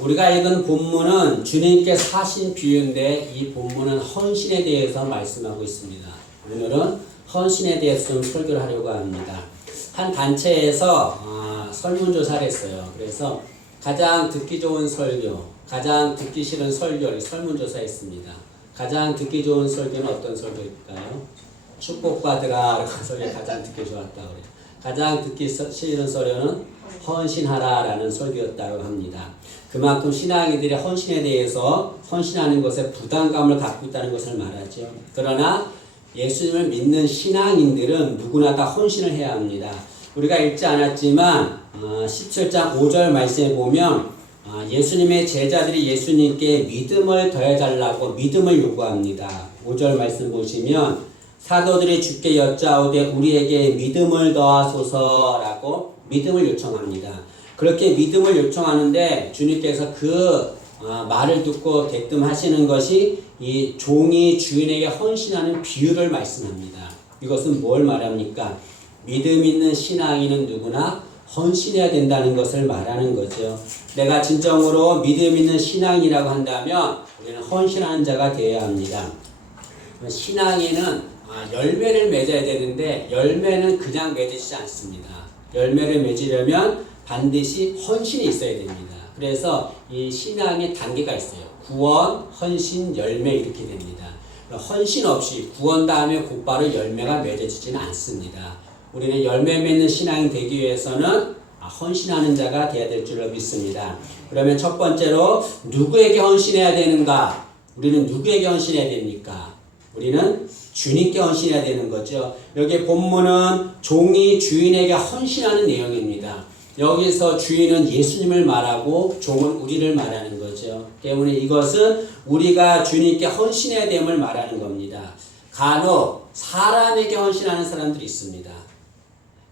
우리가 읽은 본문은 주님께서 하신 비유인데 이 본문은 헌신에 대해서 말씀하고 있습니다. 오늘은 헌신에 대해서 좀 설교를 하려고 합니다. 한 단체에서 설문조사를 했어요. 그래서 가장 듣기 좋은 설교, 가장 듣기 싫은 설교를 설문조사했습니다. 가장 듣기 좋은 설교는 어떤 설교일까요? 축복받으라 라고 설교 가장 듣기 좋았다고 그래요. 가장 듣기 싫은 설교는 헌신하라 라는 설교였다고 합니다. 그만큼 신앙인들이 헌신에 대해서 헌신하는 것에 부담감을 갖고 있다는 것을 말하죠. 그러나 예수님을 믿는 신앙인들은 누구나 다 헌신을 해야 합니다. 우리가 읽지 않았지만 17장 5절 말씀에 보면 예수님의 제자들이 예수님께 믿음을 더해달라고 믿음을 요구합니다. 5절 말씀 보시면 사도들이 주께 여짜오되 우리에게 믿음을 더하소서라고 믿음을 요청합니다. 그렇게 믿음을 요청하는데 주님께서 그 말을 듣고 대뜸하시는 것이 이 종이 주인에게 헌신하는 비유를 말씀합니다. 이것은 뭘 말합니까? 믿음 있는 신앙인은 누구나 헌신해야 된다는 것을 말하는 거죠. 내가 진정으로 믿음 있는 신앙이라고 한다면 우리는 헌신하는 자가 되어야 합니다. 신앙에는 열매를 맺어야 되는데 열매는 그냥 맺으시지 않습니다. 열매를 맺으려면 반드시 헌신이 있어야 됩니다. 그래서 이 신앙의 단계가 있어요. 구원, 헌신, 열매 이렇게 됩니다. 헌신 없이 구원 다음에 곧바로 열매가 맺어지지는 않습니다. 우리는 열매 맺는 신앙이 되기 위해서는 헌신하는 자가 되어야 될 줄로 믿습니다. 그러면 첫 번째로 누구에게 헌신해야 되는가? 우리는 누구에게 헌신해야 됩니까? 우리는 주님께 헌신해야 되는 거죠. 여기 본문은 종이 주인에게 헌신하는 내용입니다. 여기서 주인은 예수님을 말하고 종은 우리를 말하는 거죠. 때문에 이것은 우리가 주님께 헌신해야 됨을 말하는 겁니다. 간혹 사람에게 헌신하는 사람들이 있습니다.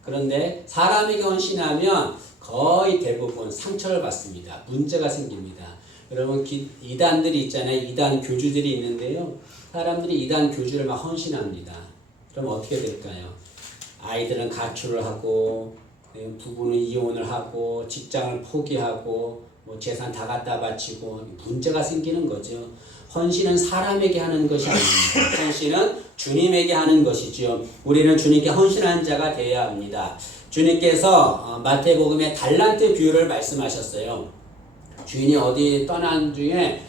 그런데 사람에게 헌신하면 거의 대부분 상처를 받습니다. 문제가 생깁니다. 여러분 이단들이 있잖아요. 이단 교주들이 있는데요. 사람들이 이단 교주를 막 헌신합니다. 그럼 어떻게 될까요? 아이들은 가출을 하고 부부는 이혼을 하고 직장을 포기하고 재산 다 갖다 바치고 문제가 생기는 거죠. 헌신은 사람에게 하는 것이 아닙니다. 헌신은 주님에게 하는 것이죠. 우리는 주님께 헌신하는 자가 되어야 합니다. 주님께서 마태복음의 달란트 비유를 말씀하셨어요. 주인이 어디 떠난 중에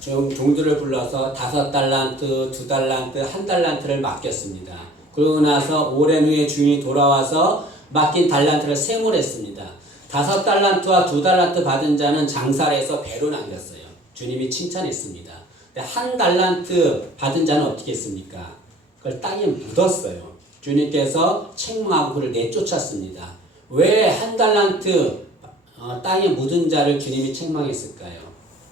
종들을 불러서 5달란트, 2달란트, 1달란트를 맡겼습니다. 그러고 나서 오랜 후에 주인이 돌아와서 맡긴 달란트를 세물했습니다. 5달란트와 2달란트 받은 자는 장사를 해서 배로 남겼어요. 주님이 칭찬했습니다. 근데 1달란트 받은 자는 어떻게 했습니까? 그걸 땅에 묻었어요. 주님께서 책망하고 그를 내쫓았습니다. 왜 1달란트 땅에 묻은 자를 주님이 책망했을까요?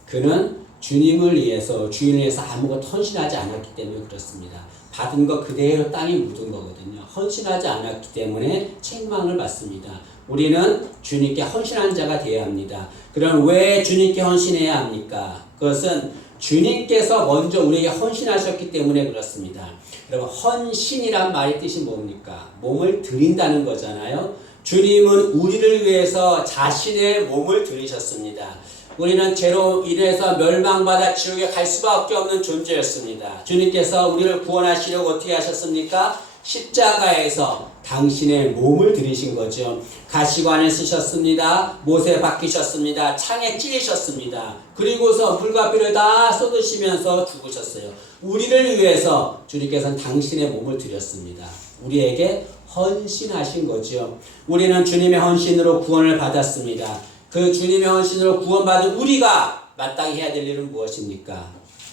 그는 주님을 위해서 주인을 위해서 아무것도 헌신하지 않았기 때문에 그렇습니다. 받은 거 그대로 땅에 묻은 거거든요. 헌신하지 않았기 때문에 책망을 받습니다. 우리는 주님께 헌신한 자가 되어야 합니다. 그럼 왜 주님께 헌신해야 합니까? 그것은 주님께서 먼저 우리에게 헌신하셨기 때문에 그렇습니다. 여러분 헌신이란 말의 뜻이 뭡니까? 몸을 드린다는 거잖아요. 주님은 우리를 위해서 자신의 몸을 드리셨습니다. 우리는 죄로 인해서 멸망받아 지옥에 갈 수밖에 없는 존재였습니다. 주님께서 우리를 구원하시려고 어떻게 하셨습니까? 십자가에서 당신의 몸을 들이신 거죠. 가시관을 쓰셨습니다. 못에 박히셨습니다. 창에 찌르셨습니다. 그리고서 물과 피를 다 쏟으시면서 죽으셨어요. 우리를 위해서 주님께서는 당신의 몸을 드렸습니다. 우리에게 헌신하신 거죠. 우리는 주님의 헌신으로 구원을 받았습니다. 그 주님의 헌신으로 구원받은 우리가 마땅히 해야 될 일은 무엇입니까?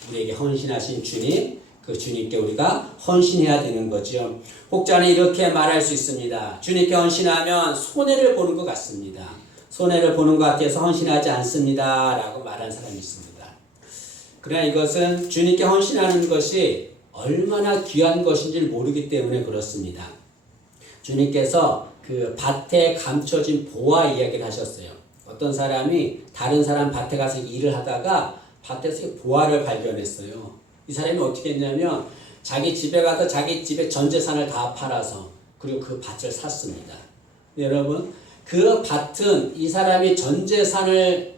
우리에게 헌신하신 주님, 그 주님께 우리가 헌신해야 되는 거죠. 혹자는 이렇게 말할 수 있습니다. 주님께 헌신하면 손해를 보는 것 같습니다. 손해를 보는 것 같아서 헌신하지 않습니다. 라고 말하는 사람이 있습니다. 그러나 이것은 주님께 헌신하는 것이 얼마나 귀한 것인지를 모르기 때문에 그렇습니다. 주님께서 그 밭에 감춰진 보화 이야기를 하셨어요. 어떤 사람이 다른 사람 밭에 가서 일을 하다가 밭에서 보화를 발견했어요. 이 사람이 어떻게 했냐면 자기 집에 가서 자기 집의 전 재산을 다 팔아서 그리고 그 밭을 샀습니다. 여러분 그 밭은 이 사람이 전 재산을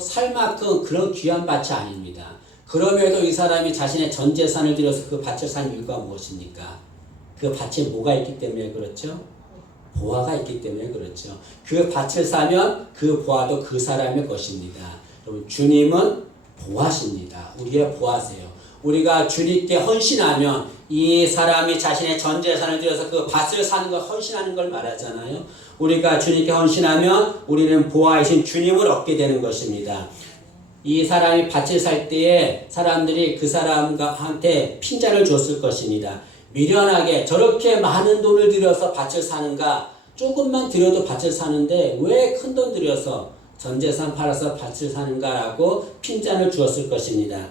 살 만큼 그런 귀한 밭이 아닙니다. 그럼에도 이 사람이 자신의 전 재산을 들여서 그 밭을 산 이유가 무엇입니까? 그 밭에 뭐가 있기 때문에 그렇죠? 보화가 있기 때문에 그렇죠. 그 밭을 사면 그 보화도 그 사람의 것입니다. 여러분, 주님은 보화십니다. 우리의 보화세요. 우리가 주님께 헌신하면 이 사람이 자신의 전 재산을 들여서 그 밭을 사는 걸 헌신하는 걸 말하잖아요. 우리가 주님께 헌신하면 우리는 보화이신 주님을 얻게 되는 것입니다. 이 사람이 밭을 살 때에 사람들이 그 사람한테 핀잔을 줬을 것입니다. 미련하게 저렇게 많은 돈을 들여서 밭을 사는가? 조금만 들여도 밭을 사는데 왜 큰 돈 들여서 전 재산 팔아서 밭을 사는가라고 핀잔을 주었을 것입니다.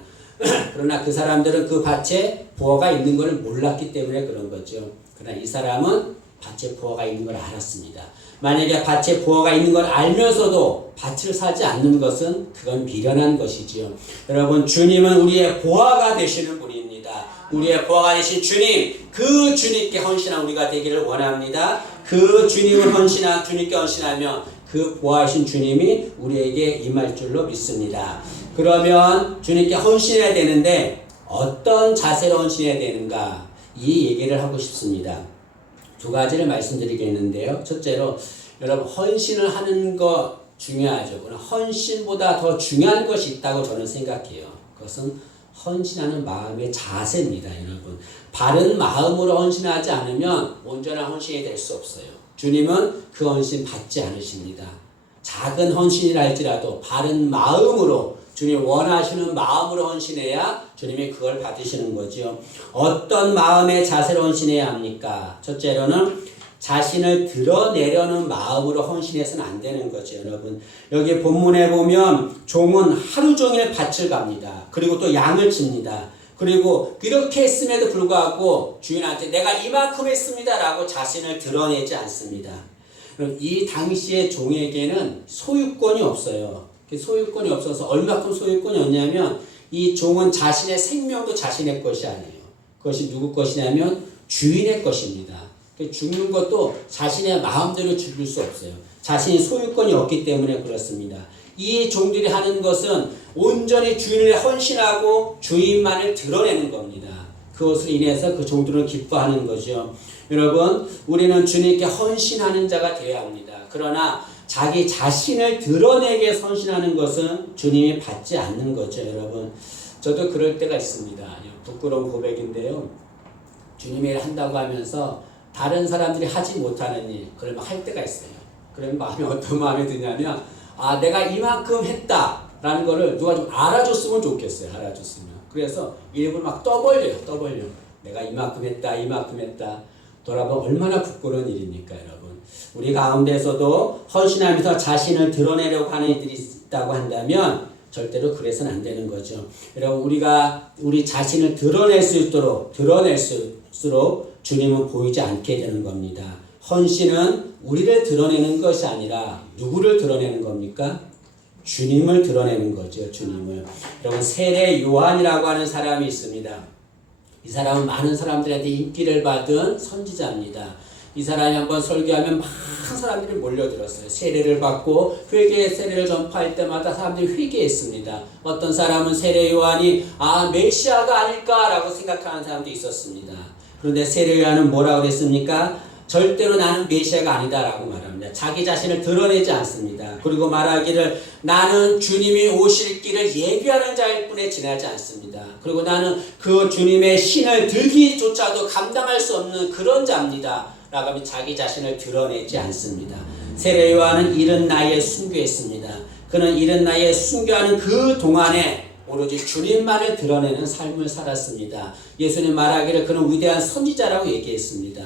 그러나 그 사람들은 그 밭에 보화가 있는 것을 몰랐기 때문에 그런 거죠. 그러나 이 사람은 밭에 보화가 있는 걸 알았습니다. 만약에 밭에 보화가 있는 걸 알면서도 밭을 사지 않는 것은 그건 미련한 것이지요. 여러분, 주님은 우리의 보화가 되시는 분입니다. 우리의 보화가 되신 주님, 그 주님께 헌신한 우리가 되기를 원합니다. 그 주님을 주님께 헌신하면 그 보화이신 주님이 우리에게 임할 줄로 믿습니다. 그러면 주님께 헌신해야 되는데 어떤 자세로 헌신해야 되는가? 이 얘기를 하고 싶습니다. 두 가지를 말씀드리겠는데요. 첫째로, 여러분, 헌신을 하는 거 중요하죠. 그러나 헌신보다 더 중요한 것이 있다고 저는 생각해요. 그것은 헌신하는 마음의 자세입니다, 여러분. 바른 마음으로 헌신하지 않으면 온전한 헌신이 될 수 없어요. 주님은 그 헌신 받지 않으십니다. 작은 헌신이라 할지라도 바른 마음으로, 주님 원하시는 마음으로 헌신해야 주님이 그걸 받으시는 거죠. 어떤 마음의 자세로 헌신해야 합니까? 첫째로는 자신을 드러내려는 마음으로 헌신해서는 안 되는 거죠, 여러분. 여기 본문에 보면 종은 하루 종일 밭을 갑니다. 그리고 또 양을 칩니다. 그리고 이렇게 했음에도 불구하고 주인한테 내가 이만큼 했습니다 라고 자신을 드러내지 않습니다. 이 당시의 종에게는 소유권이 없어요. 소유권이 없어서 얼마큼 소유권이 없냐면 이 종은 자신의 생명도 자신의 것이 아니에요. 그것이 누구 것이냐면 주인의 것입니다. 죽는 것도 자신의 마음대로 죽일 수 없어요. 자신이 소유권이 없기 때문에 그렇습니다. 이 종들이 하는 것은 온전히 주인을 헌신하고 주인만을 드러내는 겁니다. 그것으로 인해서 그 종들은 기뻐하는 거죠. 여러분, 우리는 주님께 헌신하는 자가 되어야 합니다. 그러나 자기 자신을 드러내게 헌신하는 것은 주님이 받지 않는 거죠, 여러분. 저도 그럴 때가 있습니다. 부끄러운 고백인데요. 주님이 한다고 하면서 다른 사람들이 하지 못하는 일, 그걸 막 할 때가 있어요. 그러면 마음이 어떤 마음이 드냐면, 내가 이만큼 했다라는 거를 누가 좀 알아줬으면 좋겠어요. 알아줬으면. 그래서 일부러 막 떠벌려. 내가 이만큼 했다. 돌아보면 얼마나 부끄러운 일입니까, 여러분. 우리 가운데서도 헌신하면서 자신을 드러내려고 하는 이들이 있다고 한다면 절대로 그래서는 안 되는 거죠. 여러분, 우리가 우리 자신을 드러낼수록 주님은 보이지 않게 되는 겁니다. 헌신은 우리를 드러내는 것이 아니라 누구를 드러내는 겁니까? 주님을 드러내는 거죠. 주님을. 여러분, 세례 요한이라고 하는 사람이 있습니다. 이 사람은 많은 사람들한테 인기를 받은 선지자입니다. 이 사람이 한번 설교하면 많은 사람들이 몰려들었어요. 세례를 받고 회개의 세례를 전파할 때마다 사람들이 회개했습니다. 어떤 사람은 세례 요한이 메시아가 아닐까라고 생각하는 사람도 있었습니다. 그런데 세례 요한은 뭐라고 그랬습니까? 절대로 나는 메시아가 아니다라고 말합니다. 자기 자신을 드러내지 않습니다. 그리고 말하기를 나는 주님이 오실 길을 예비하는 자일 뿐에 지나지 않습니다. 그리고 나는 그 주님의 신을 들기조차도 감당할 수 없는 그런 자입니다. 라고 하면 자기 자신을 드러내지 않습니다. 세례 요한은 이른 나이에 순교했습니다. 그는 이른 나이에 순교하는 그 동안에 오로지 주님만을 드러내는 삶을 살았습니다. 예수님 말하기를 그는 위대한 선지자라고 얘기했습니다.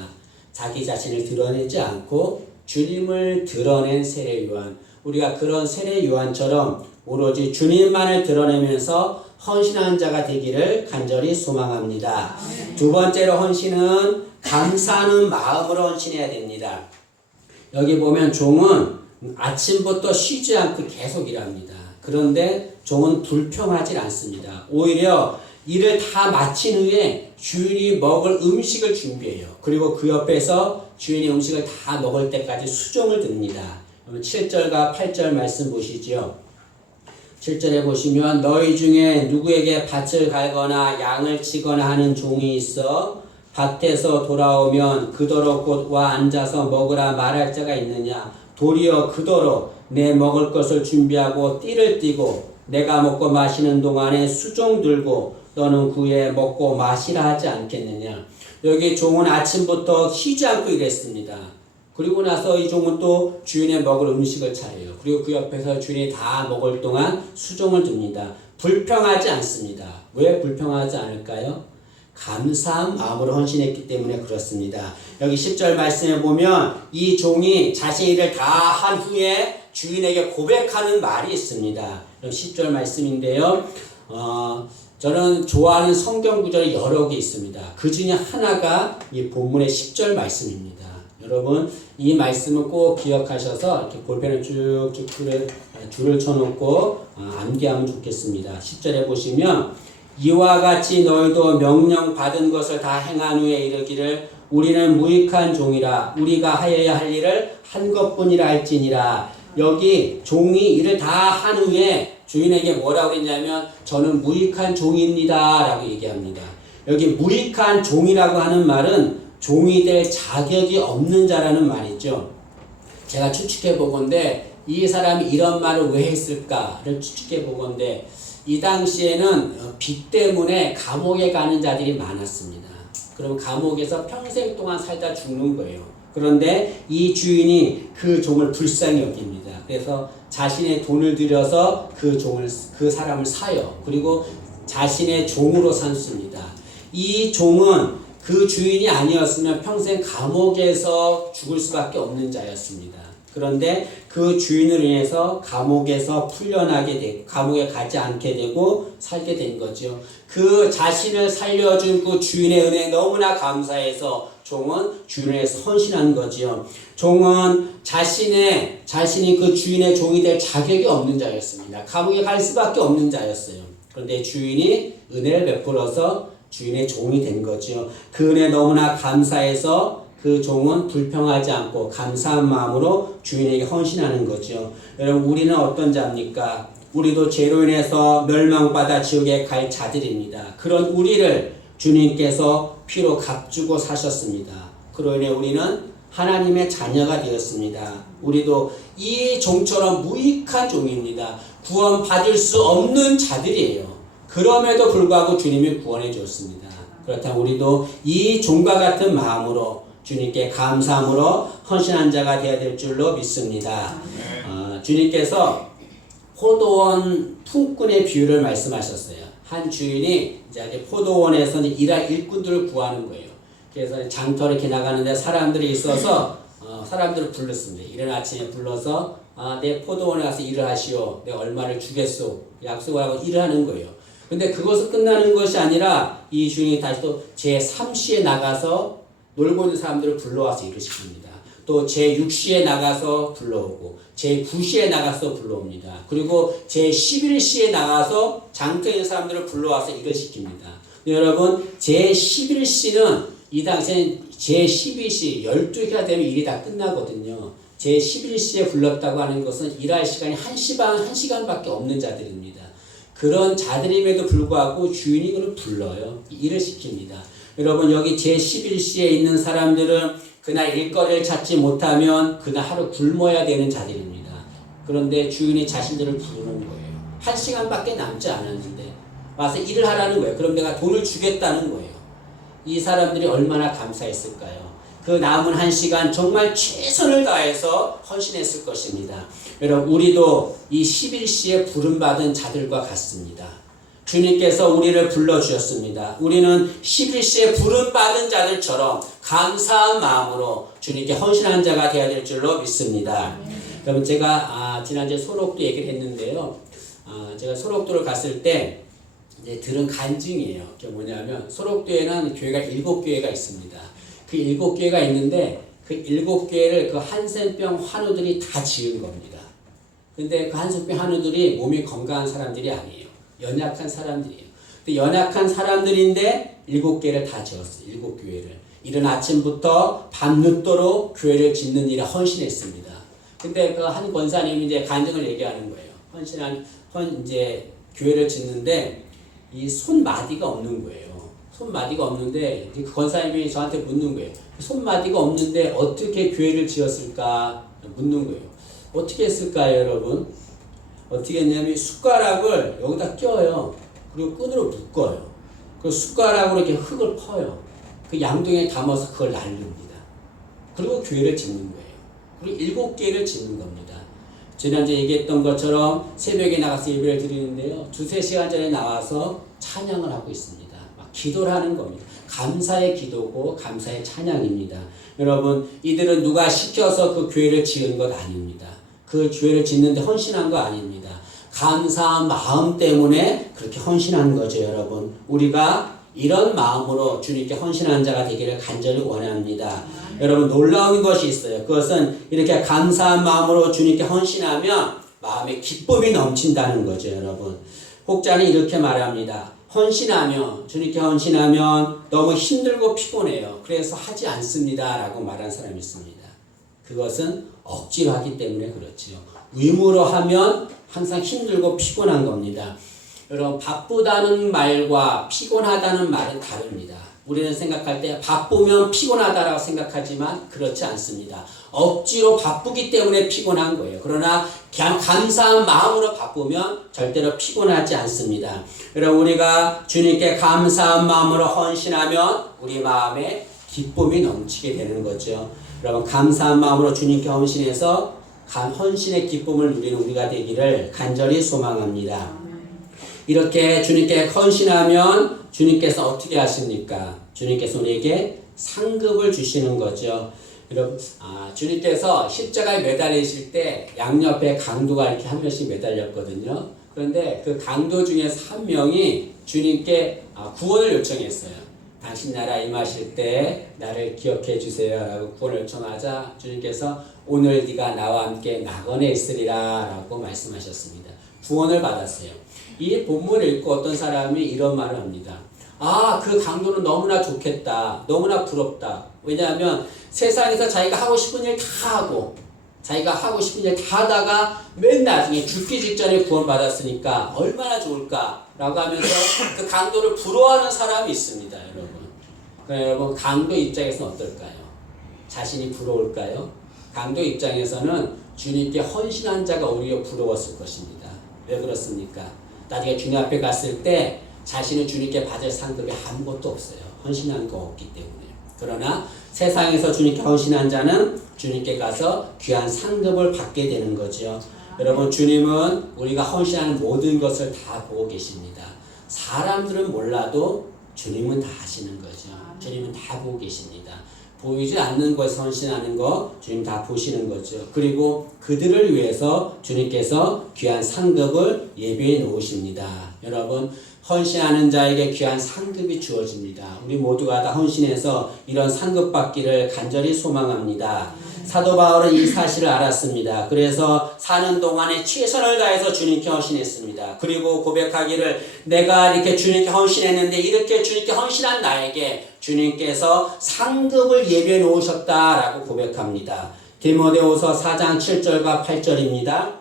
자기 자신을 드러내지 않고 주님을 드러낸 세례 요한. 우리가 그런 세례 요한처럼 오로지 주님만을 드러내면서 헌신한 자가 되기를 간절히 소망합니다. 두 번째로 헌신은 감사하는 마음으로 헌신해야 됩니다. 여기 보면 종은 아침부터 쉬지 않고 계속 일합니다. 그런데 종은 불평하지 않습니다. 오히려 일을 다 마친 후에 주인이 먹을 음식을 준비해요. 그리고 그 옆에서 주인이 음식을 다 먹을 때까지 수종을 듭니다. 7절과 8절 말씀 보시죠. 7절에 보시면 너희 중에 누구에게 밭을 갈거나 양을 치거나 하는 종이 있어 밭에서 돌아오면 그더러 곧 와 앉아서 먹으라 말할 자가 있느냐. 도리어 그더러 내 먹을 것을 준비하고 띠를 띠고 내가 먹고 마시는 동안에 수종 들고 너는 그에 먹고 마시라 하지 않겠느냐. 여기 종은 아침부터 쉬지 않고 일했습니다. 그리고 나서 이 종은 또 주인의 먹을 음식을 차려요. 그리고 그 옆에서 주인이 다 먹을 동안 수종을 둡니다. 불평하지 않습니다. 왜 불평하지 않을까요? 감사한 마음으로 헌신했기 때문에 그렇습니다. 여기 10절 말씀에 보면 이 종이 자신의 일을 다 한 후에 주인에게 고백하는 말이 있습니다. 10절 말씀인데요. 저는 좋아하는 성경 구절이 여러 개 있습니다. 그 중에 하나가 이 본문의 10절 말씀입니다. 여러분 이 말씀을 꼭 기억하셔서 이렇게 볼펜을 쭉쭉 줄을 쳐놓고 암기하면 좋겠습니다. 10절에 보시면 이와 같이 너희도 명령 받은 것을 다 행한 후에 이르기를 우리는 무익한 종이라 우리가 하여야 할 일을 한 것뿐이라 할지니라. 여기 종이 일을 다 한 후에 주인에게 뭐라고 했냐면 저는 무익한 종입니다 라고 얘기합니다. 여기 무익한 종이라고 하는 말은 종이 될 자격이 없는 자라는 말이죠. 제가 추측해 보건대 이 사람이 이런 말을 왜 했을까를 추측해 보건대 이 당시에는 빚 때문에 감옥에 가는 자들이 많았습니다. 그럼 감옥에서 평생 동안 살다 죽는 거예요. 그런데 이 주인이 그 종을 불쌍히 여깁니다. 그래서 자신의 돈을 들여서 그 사람을 사요. 그리고 자신의 종으로 삼습니다. 이 종은 그 주인이 아니었으면 평생 감옥에서 죽을 수밖에 없는 자였습니다. 그런데 그 주인을 인해서 감옥에서 풀려나게 되고 감옥에 가지 않게 되고 살게 된 거죠. 그 자신을 살려준 그 주인의 은혜에 너무나 감사해서 종은 주인을 위해서 헌신한 거지요. 종은 자신이 그 주인의 종이 될 자격이 없는 자였습니다. 감옥에 갈 수밖에 없는 자였어요. 그런데 주인이 은혜를 베풀어서 주인의 종이 된 거죠. 그 은혜 너무나 감사해서 그 종은 불평하지 않고 감사한 마음으로 주인에게 헌신하는 거죠. 여러분 우리는 어떤 자입니까? 우리도 죄로 인해서 멸망받아 지옥에 갈 자들입니다. 그런 우리를 주님께서 피로 값주고 사셨습니다. 그로 인해 우리는 하나님의 자녀가 되었습니다. 우리도 이 종처럼 무익한 종입니다. 구원받을 수 없는 자들이에요. 그럼에도 불구하고 주님이 구원해 주었습니다. 그렇다면 우리도 이 종과 같은 마음으로 주님께 감사함으로 헌신한 자가 되어야 될 줄로 믿습니다. 주님께서 포도원 품꾼의 비유를 말씀하셨어요. 한 주인이 이제 포도원에서 일할 일꾼들을 구하는 거예요. 그래서 장터를 이렇게 나가는데 사람들이 있어서 사람들을 불렀습니다. 이른 아침에 불러서 내 포도원에 가서 일을 하시오. 내가 얼마를 주겠소. 약속을 하고 일을 하는 거예요. 근데 그것은 끝나는 것이 아니라 이 주인이 다시 또 제3시에 나가서 놀고 있는 사람들을 불러와서 일을 시킵니다. 또 제6시에 나가서 불러오고 제9시에 나가서 불러옵니다. 그리고 제11시에 나가서 장터에 있는 사람들을 불러와서 일을 시킵니다. 여러분 제11시는 이 당시엔 제12시 12시가 되면 일이 다 끝나거든요. 제11시에 불렀다고 하는 것은 일할 시간이 1시간밖에 없는 자들입니다. 그런 자들임에도 불구하고 주인이 그를 불러요. 일을 시킵니다. 여러분 여기 제11시에 있는 사람들은 그날 일거리를 찾지 못하면 그날 하루 굶어야 되는 자들입니다. 그런데 주인이 자신들을 부르는 거예요. 1시간밖에 남지 않았는데 와서 일을 하라는 거예요. 그럼 내가 돈을 주겠다는 거예요. 이 사람들이 얼마나 감사했을까요? 그 남은 1시간 정말 최선을 다해서 헌신했을 것입니다. 여러분 우리도 이 11시에 부름받은 자들과 같습니다. 주님께서 우리를 불러주셨습니다. 우리는 11시에 부름받은 자들처럼 감사한 마음으로 주님께 헌신한 자가 되어야 될 줄로 믿습니다. 여러분 제가 지난주에 소록도 얘기를 했는데요. 제가 소록도를 갔을 때 이제 들은 간증이에요. 그게 뭐냐면 소록도에는 교회가 7교회가 있습니다. 그 7교회가 있는데 그 7교회를 그 한센병 환우들이 다 지은 겁니다. 근데 그 한센병 환우들이 몸이 건강한 사람들이 아니에요. 연약한 사람들이에요. 근데 연약한 사람들인데 7개를 다 지었어요. 7교회를. 이른 아침부터 밤늦도록 교회를 짓는 일에 헌신했습니다. 근데 그 한 권사님이 이제 간증을 얘기하는 거예요. 헌신한 이제 교회를 짓는데 이 손마디가 없는 거예요. 손마디가 없는데 그 권사님이 저한테 묻는 거예요. 손마디가 없는데 어떻게 교회를 지었을까 묻는 거예요. 어떻게 했을까요, 여러분? 어떻게 했냐면 숟가락을 여기다 껴요. 그리고 끈으로 묶어요. 그 숟가락으로 이렇게 흙을 퍼요. 그 양동이에 담아서 그걸 날립니다. 그리고 교회를 짓는 거예요. 그리고 7개를 짓는 겁니다. 지난주에 얘기했던 것처럼 새벽에 나가서 예배를 드리는데요. 2-3시간 전에 나와서 찬양을 하고 있습니다. 막 기도를 하는 겁니다. 감사의 기도고 감사의 찬양입니다. 여러분, 이들은 누가 시켜서 그 교회를 지은 것 아닙니다. 그 교회를 짓는데 헌신한 거 아닙니다. 감사한 마음 때문에 그렇게 헌신한 거죠, 여러분. 우리가 이런 마음으로 주님께 헌신한 자가 되기를 간절히 원합니다. 여러분, 놀라운 것이 있어요. 그것은 이렇게 감사한 마음으로 주님께 헌신하면 마음에 기쁨이 넘친다는 거죠, 여러분. 혹자는 이렇게 말합니다. 헌신하면, 주님께 헌신하면 너무 힘들고 피곤해요. 그래서 하지 않습니다. 라고 말한 사람이 있습니다. 그것은 억지로 하기 때문에 그렇지요. 의무로 하면 항상 힘들고 피곤한 겁니다. 여러분, 바쁘다는 말과 피곤하다는 말은 다릅니다. 우리는 생각할 때 바쁘면 피곤하다라고 생각하지만 그렇지 않습니다. 억지로 바쁘기 때문에 피곤한 거예요. 그러나 그냥 감사한 마음으로 바쁘면 절대로 피곤하지 않습니다. 여러분, 우리가 주님께 감사한 마음으로 헌신하면 우리 마음에 기쁨이 넘치게 되는 거죠. 여러분, 감사한 마음으로 주님께 헌신해서 헌신의 기쁨을 누리는 우리가 되기를 간절히 소망합니다. 이렇게 주님께 헌신하면 주님께서 어떻게 하십니까? 주님께서 우리에게 상급을 주시는 거죠. 여러분, 주님께서 십자가에 매달리실 때 양옆에 강도가 이렇게 한 명씩 매달렸거든요. 그런데 그 강도 중에서 한 명이 주님께 구원을 요청했어요. 당신 나라 임하실 때 나를 기억해 주세요 라고 구원을 요청하자 주님께서 오늘 네가 나와 함께 낙원에 있으리라 라고 말씀하셨습니다. 구원을 받았어요. 이 본문을 읽고 어떤 사람이 이런 말을 합니다. 그 강도는 너무나 좋겠다. 너무나 부럽다. 왜냐하면 세상에서 자기가 하고 싶은 일 다 하고 자기가 하고 싶은 일 다 하다가 맨 나중에 죽기 직전에 구원받았으니까 얼마나 좋을까 라고 하면서 그 강도를 부러워하는 사람이 있습니다. 여러분. 그러니까 여러분, 강도 입장에서는 어떨까요? 자신이 부러울까요? 강도 입장에서는 주님께 헌신한 자가 오히려 부러웠을 것입니다. 왜 그렇습니까? 나중에 주님 앞에 갔을 때 자신은 주님께 받을 상급이 아무것도 없어요. 헌신한 거 없기 때문에. 그러나 세상에서 주님께 헌신한 자는 주님께 가서 귀한 상급을 받게 되는 거죠. 여러분, 주님은 우리가 헌신하는 모든 것을 다 보고 계십니다. 사람들은 몰라도 주님은 다 아시는 거죠. 주님은 다 보고 계십니다. 보이지 않는 것에 헌신하는 거 주님 다 보시는 거죠. 그리고 그들을 위해서 주님께서 귀한 상급을 예비해 놓으십니다. 여러분, 헌신하는 자에게 귀한 상급이 주어집니다. 우리 모두가 다 헌신해서 이런 상급 받기를 간절히 소망합니다. 사도 바울은 이 사실을 알았습니다. 그래서 사는 동안에 최선을 다해서 주님께 헌신했습니다. 그리고 고백하기를 내가 이렇게 주님께 헌신했는데 이렇게 주님께 헌신한 나에게 주님께서 상급을 예비해 놓으셨다라고 고백합니다. 디모데후서 4장 7절과 8절입니다.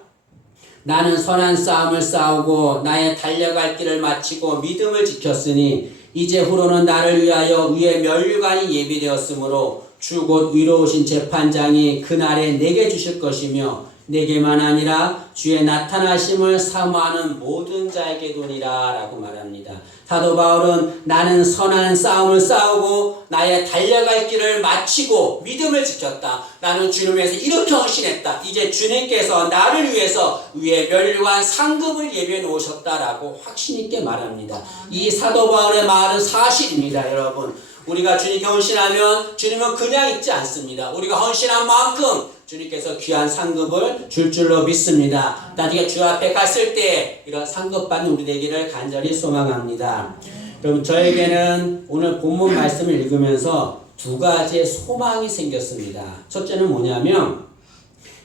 나는 선한 싸움을 싸우고 나의 달려갈 길을 마치고 믿음을 지켰으니 이제 후로는 나를 위하여 위에 면류관이 예비되었으므로 주 곧 위로우신 재판장이 그날에 내게 주실 것이며 내게만 아니라 주의 나타나심을 사모하는 모든 자에게도니라 라고 말합니다. 사도 바울은 나는 선한 싸움을 싸우고 나의 달려갈 길을 마치고 믿음을 지켰다. 나는 주님을 위해서 이렇게 헌신했다. 이제 주님께서 나를 위해서 위에 면류관 상급을 예비해 놓으셨다라고 확신 있게 말합니다. 이 사도 바울의 말은 사실입니다, 여러분. 우리가 주님께 헌신하면 주님은 그냥 있지 않습니다. 우리가 헌신한 만큼 주님께서 귀한 상급을 줄 줄로 믿습니다. 나중에 주 앞에 갔을 때 이런 상급 받는 우리 되기를 간절히 소망합니다. 여러분, 저에게는 오늘 본문 말씀을 읽으면서 두 가지의 소망이 생겼습니다. 첫째는 뭐냐면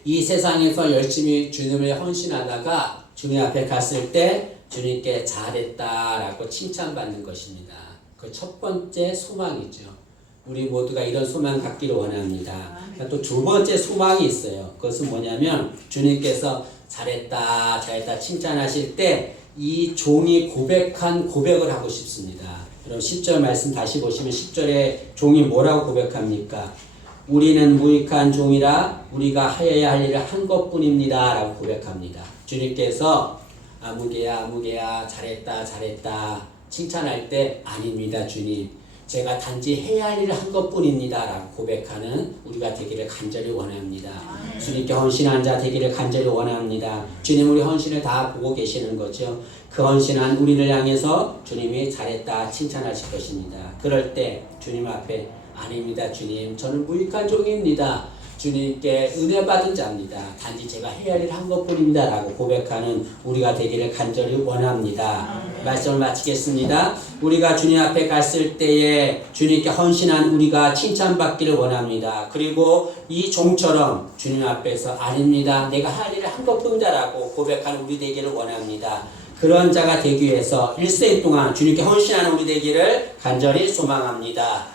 이 세상에서 열심히 주님을 헌신하다가 주님 앞에 갔을 때 주님께 잘했다라고 칭찬받는 것입니다. 그 첫 번째 소망이죠. 우리 모두가 이런 소망 갖기를 원합니다. 또 두 번째 소망이 있어요. 그것은 뭐냐면 주님께서 잘했다, 잘했다 칭찬하실 때 이 종이 고백한 고백을 하고 싶습니다. 여러분 10절 말씀 다시 보시면 10절에 종이 뭐라고 고백합니까? 우리는 무익한 종이라 우리가 하여야 할 일을 한 것뿐입니다 라고 고백합니다. 주님께서 아무개야 잘했다 잘했다 칭찬할 때 아닙니다 주님, 제가 단지 해야 할 일을 한 것뿐입니다 라고 고백하는 우리가 되기를 간절히 원합니다. 주님께 헌신한 자 되기를 간절히 원합니다. 주님 우리 헌신을 다 보고 계시는 거죠. 그 헌신한 우리를 향해서 주님이 잘했다 칭찬하실 것입니다. 그럴 때 주님 앞에 아닙니다 주님, 저는 무익한 종입니다. 주님께 은혜 받은 자입니다. 단지 제가 해야 할 일 한 것뿐입니다 라고 고백하는 우리가 되기를 간절히 원합니다. 말씀을 마치겠습니다. 우리가 주님 앞에 갔을 때에 주님께 헌신한 우리가 칭찬받기를 원합니다. 그리고 이 종처럼 주님 앞에서 아닙니다, 내가 할 일을 한 것뿐이다 라고 고백하는 우리 되기를 원합니다. 그런 자가 되기 위해서 일생 동안 주님께 헌신하는 우리 되기를 간절히 소망합니다.